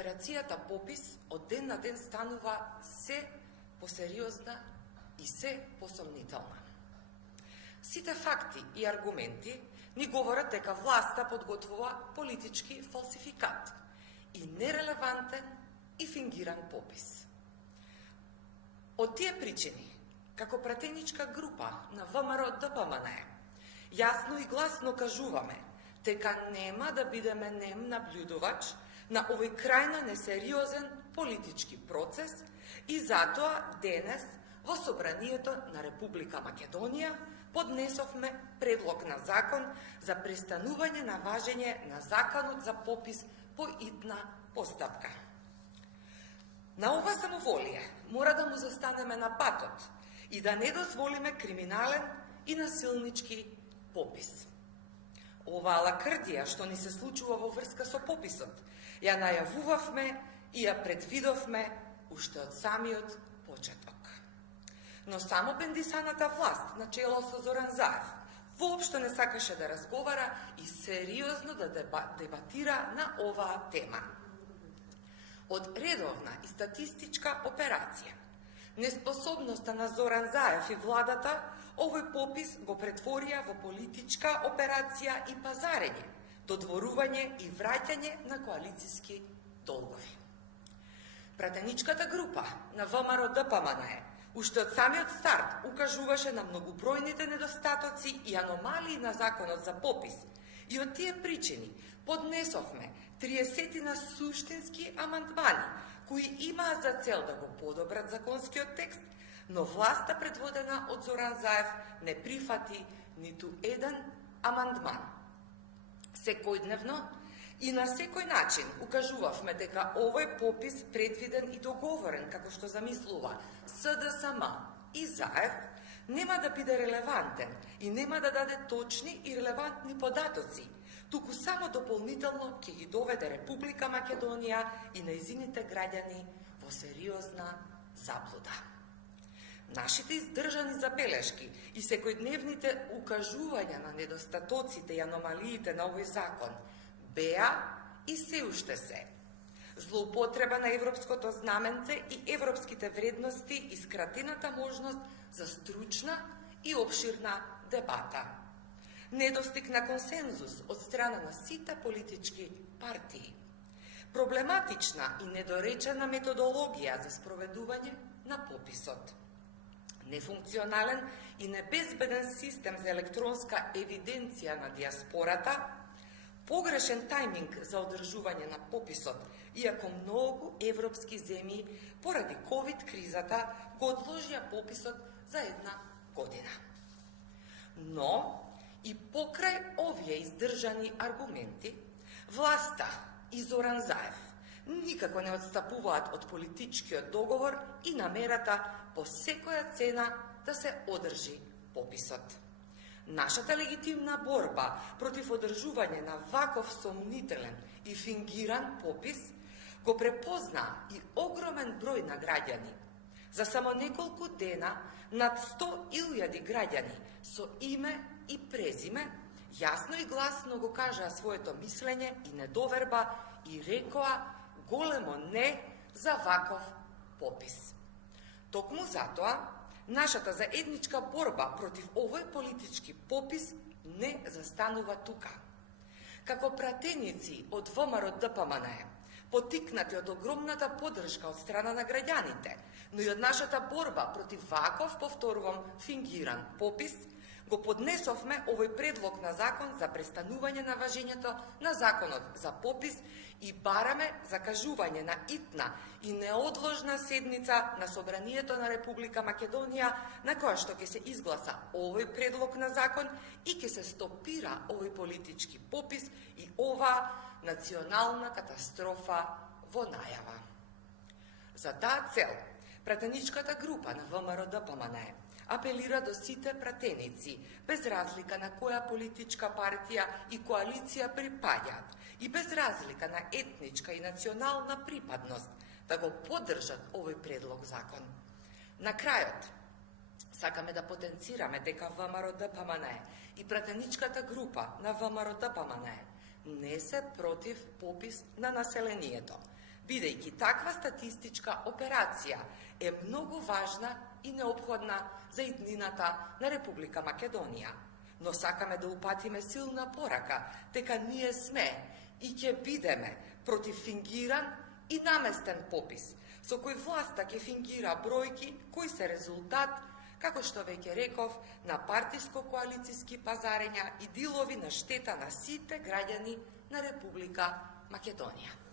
операцијата Попис од ден на ден станува се посериозна и се посомнителна. Сите факти и аргументи ни говорат дека власта подготвува политички фалсификат и нерелевантен и фингиран попис. Од тие причини, како пратеничка група на ВМРО-ДПМНЕ, јасно и гласно кажуваме дека нема да бидеме нем наблюдувач на овој крајно несериозен политички процес и затоа денес во Собранието на Република Македонија поднесовме предлог на закон за престанување на важење на законот за попис по итна постапка. На ова самоволие мора да му застанеме на патот и да не дозволиме криминален и насилнички попис. Оваа лакрдија што ни се случува во врска со пописот, ја најавувавме и ја предвидовме уште од самиот почеток. Но само пендисаната власт, на чело со Зоран Заев, воопшто не сакаше да разговара и сериозно да дебатира на оваа тема. Од редовна и статистичка операција, неспособноста на Зоран Заев и владата, овој попис го претворија во политичка операција и пазарење, додворување и враќање на коалициски долгови. Пратеничката група на ВМРО-ДПМНЕ уште од самиот старт укажуваше на многобројните недостатоци и аномалии на законот за попис и од тие причини поднесовме 30 на суштински амандмани кои имаа за цел да го подобрат законскиот текст, но власта предводена од Зоран Заев не прифати ниту еден амандман. Секојдневно и на секој начин укажувавме дека овој попис предвиден и договорен како што замислува СДСМ и Заев нема да биде релевантен и нема да даде точни и релевантни податоци, туку само дополнително ќе ги доведе Република Македонија и нејзините граѓани во сериозна заблуда. Нашите издржани забелешки и секојдневните укажувања на недостатоците и аномалиите на овој закон беа и се уште се злоупотреба на европското знаменце и европските вредности и скратената можност за стручна и обширна дебата. Недостиг на консензус од страна на сите политички партии. Проблематична и недоречена методологија за спроведување на пописот. Нефункционален и небезбеден систем за електронска евиденција на диаспората, погрешен тајминг за одржување на пописот, иако многу европски земји поради ковид кризата го одложија пописот за 1 година. Но и покрај овие издржани аргументи, власта и Зоран Заев никако не отстапуваат од политичкиот договор и намерата по секоја цена да се одржи пописот. Нашата легитимна борба против одржување на ваков сомнителен и фингиран попис го препозна и огромен број на граѓани. За само неколку дена над 100.000 граѓани со име и презиме јасно и гласно го кажаа своето мислење и недоверба и рекоа големо не за ваков попис. Токму затоа, нашата заедничка борба против овој политички попис не застанува тука. Како пратеници од ВМРО-ДПМНЕ, потикнати од огромната поддршка од страна на граѓаните, но и од нашата борба против ваков, повторувам, фингиран попис, го поднесовме овој предлог на закон за престанување на важењето на законот за попис и бараме закажување на итна и неодложна седница на Собранието на Република Македонија, на која што ќе се изгласа овој предлог на закон и ќе се стопира овој политички попис и ова национална катастрофа во најава. За таа цел, пратеничката група на ВМРО-ДПМНЕ апелира до сите пратеници, без разлика на која политичка партија и коалиција припаѓаат и без разлика на етничка и национална припадност, да го поддржат овој предлог закон. На крајот, сакаме да потенцираме дека ВМРО-ДПМНЕ и пратеничката група на ВМРО-ДПМНЕ не се против попис на населението. бидејќи таква статистичка операција е многу важна и неопходна за иднината на Република Македонија. Но сакаме да упатиме силна порака дека ние сме и ќе бидеме против фингиран и наместен попис, со кој власта ќе фингира бројки кои се резултат, како што веќе реков, на партиско-коалициски пазарења и дилови на штета на сите граѓани на Република Македонија.